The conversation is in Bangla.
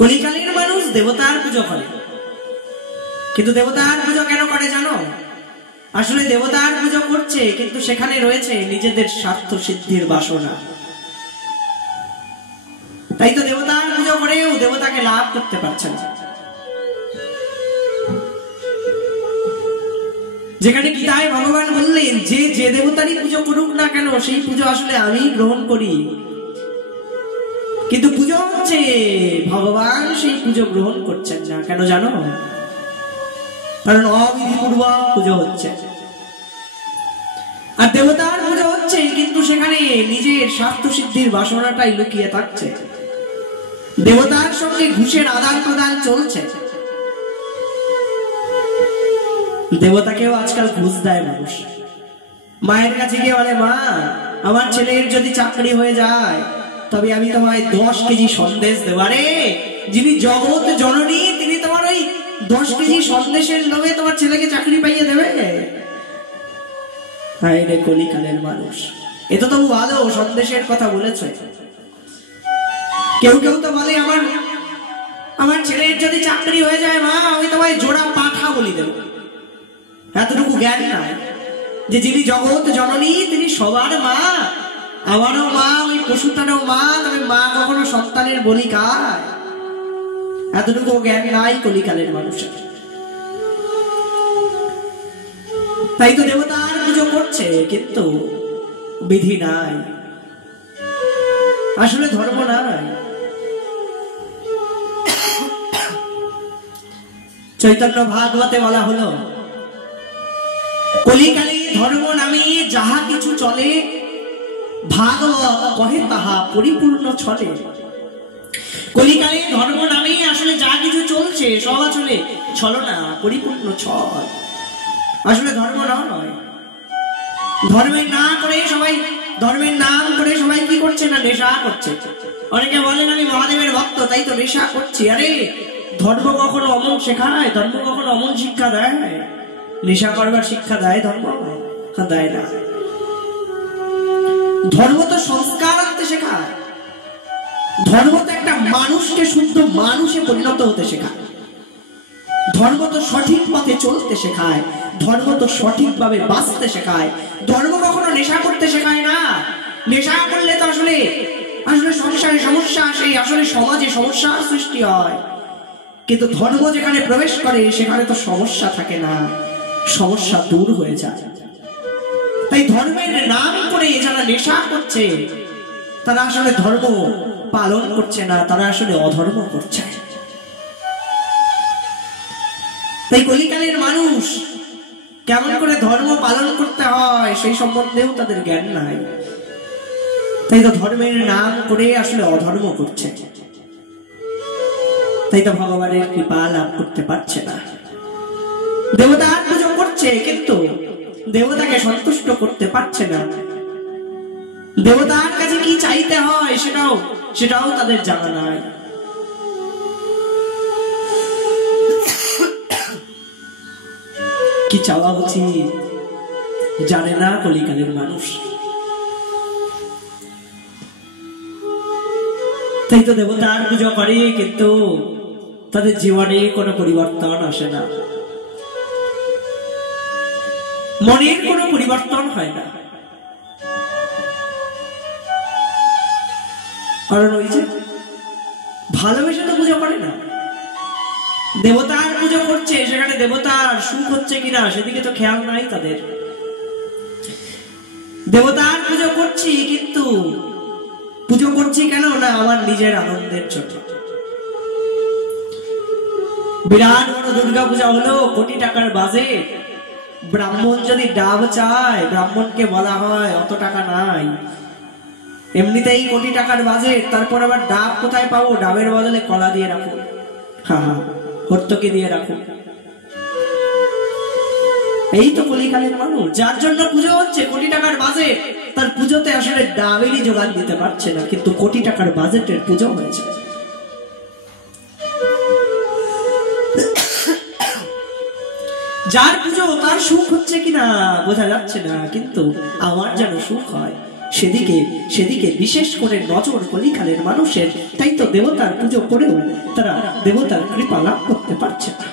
কলিকালের মানুষ দেবতার পুজো করে, কিন্তু দেবতার পুজো কেন করে জানো? আসলে দেবতার পুজো করছে কিন্তু সেখানে রয়েছে নিজেদের স্বার্থ সিদ্ধির বাসনা। তাই তো দেবতার পুজো করেও দেবতাকে লাভ করতে পারছে না। যেখানে গীতায় ভগবান বললেন যে যে দেবতারই পুজো করুক না কেন সেই পুজো আসলে আমি গ্রহণ করি, কিন্তু পুজো হচ্ছে ভগবান সেই পুজো গ্রহণ করছেন না। কেন জানো? কারণ অবিধিপূর্বক পুজো হচ্ছে। আর দেবতার পুজো হচ্ছে কিন্তু সেখানে নিজের স্বার্থ সিদ্ধির বাসনাটাই লুকিয়ে থাকছে। দেবতার সঙ্গে ঘুষের আদান প্রদান চলছে। দেবতাকেও আজকাল ঘুষ দেয় মানুষ। মায়ের কাছে গিয়ে বলে, মা আমার ছেলের যদি চাকরি হয়ে যায় তবে আমি তোমায় 10 কেজি সন্দেশ দেব। আরে যিনি জগৎ জননী তিনি তোমার ওই 10 কেজি সন্দেশের লোভে তোমার ছেলেকে চাকরি পাইয়ে দেবে? হায় রে কলিকালের মানুষ, এটা তো ভালো সন্দেশের কথা বলেছে। কেউ কেউ তো বলে আমার ছেলের যদি চাকরি হয়ে যায় মা আমি তোমায় জোড়া পাঠা বলি দেব। এতটুকু জ্ঞান নাই যে যিনি জগৎ জননী তিনি সবার মা, আমারও মা, ওই পশুটারও মা, তবে মা কখনো সন্তানের বলি খায়? এতটুকু জ্ঞান নাই কলিকালের মানুষের। তাই তো দেবতার পুজো করছে কিন্তু বিধি নাই, আসলে ধর্ম নাই। চৈতন্য ভাগবতে বলা হলো, কলিকালে ধর্ম নামে যাহা কিছু চলে ভাগবত কহে তাহা পরিপূর্ণ ছলে। কলিকালে ধর্ম নামে আসলে যা কিছু চলছে সব আসলে ছলনা, পরিপূর্ণ ছল। আসলে ধর্ম নয়। ধর্মের নাম করে সবাই কি করছে না নেশা করছে। অনেকে বলেন আমি মহাদেবের ভক্ত তাই তো নেশা করছি। আরে ধর্ম কখনো অমন শেখায়? ধর্ম কখনো অমন শিক্ষা দেয়? নেশা করবার শিক্ষা দেয় ধর্ম? দেয় না। ধর্ম তো সংস্কার আনতে শেখায়। ধর্ম তো একটা মানুষকে শুদ্ধ মানুষে পরিণত হতে শেখায়। ধর্ম তো সঠিক পথে চলতে শেখায়। ধর্ম তো সঠিকভাবে বাঁচতে শেখায়। ধর্ম কখনো নেশা করতে শেখায় না। নেশা করলে তো আসলে সংসারে সমস্যা আসে, আসলে সমাজে সমস্যার সৃষ্টি হয়। কিন্তু ধর্ম যেখানে প্রবেশ করে সেখানে তো সমস্যা থাকে না, সমস্যা দূর হয়ে যায়। তাই ধর্মের নাম করে যারা নেশা করছে তারা আসলে ধর্ম পালন করছে না, তারা আসলে অধর্ম করছে। তাই কলিকালের মানুষ কেমন করে ধর্ম পালন করতে হয় সেই সম্বন্ধেও তাদের জ্ঞান নাই। তাই তো ধর্মের নাম করে আসলে অধর্ম করছে। তাই তো ভগবানের কৃপা লাভ করতে পারছে না। দেবতার পুজো করছে কিন্তু দেবতাকে সন্তুষ্ট করতে পারছে না। দেবতার কাছে কি চাইতে হয় সেটাও তাদের জানা নাই। কি চাওয়া উচিত জানে না কলিকালের মানুষ। তাই তো দেবতার পুজো করে কিন্তু তাদের জীবনে কোনো পরিবর্তন আসে না, মনের কোনো পরিবর্তন হয় না। কারণ ওই যে ভালোবেসে তো পুজো করে না। দেবতার পুজো করছে সেখানে দেবতার সুখ হচ্ছে কিনা সেদিকে তো খেয়াল নাই তাদের। দেবতার পুজো করছি কিন্তু পুজো করছি কেন না আমার নিজের আনন্দের জন্য। বিরাট বড় দুর্গা পূজা হলো, কোটি টাকার বাজেট। ব্রাহ্মণ যদি ডাব চায় ব্রাহ্মণকে বলা হয় অত টাকা নাই, এমনিতেই কোটি টাকার বাজেট, তারপর আবার ডাব কোথায় পাবো? ডাবের বদলে কলা দিয়ে রাখো, হর্তকি দিয়ে রাখো। এই তো কলিকালের মানুষ, যার জন্য পুজো হচ্ছে কোটি টাকার বাজেট, তার পুজোতে আসলে ডাবেরই জোগান দিতে পারছে না, কিন্তু কোটি টাকার বাজেটের পুজো হয়েছে। যার পুজো তার সুখ হচ্ছে কিনা বোঝা যাচ্ছে না, কিন্তু আমার যেন সুখ হয় সেদিকে সেদিকে বিশেষ করে নজর কলিকালের মানুষের। তাই তো দেবতার পুজো করেও তারা দেবতার কৃপা লাভ করতে পারছে না।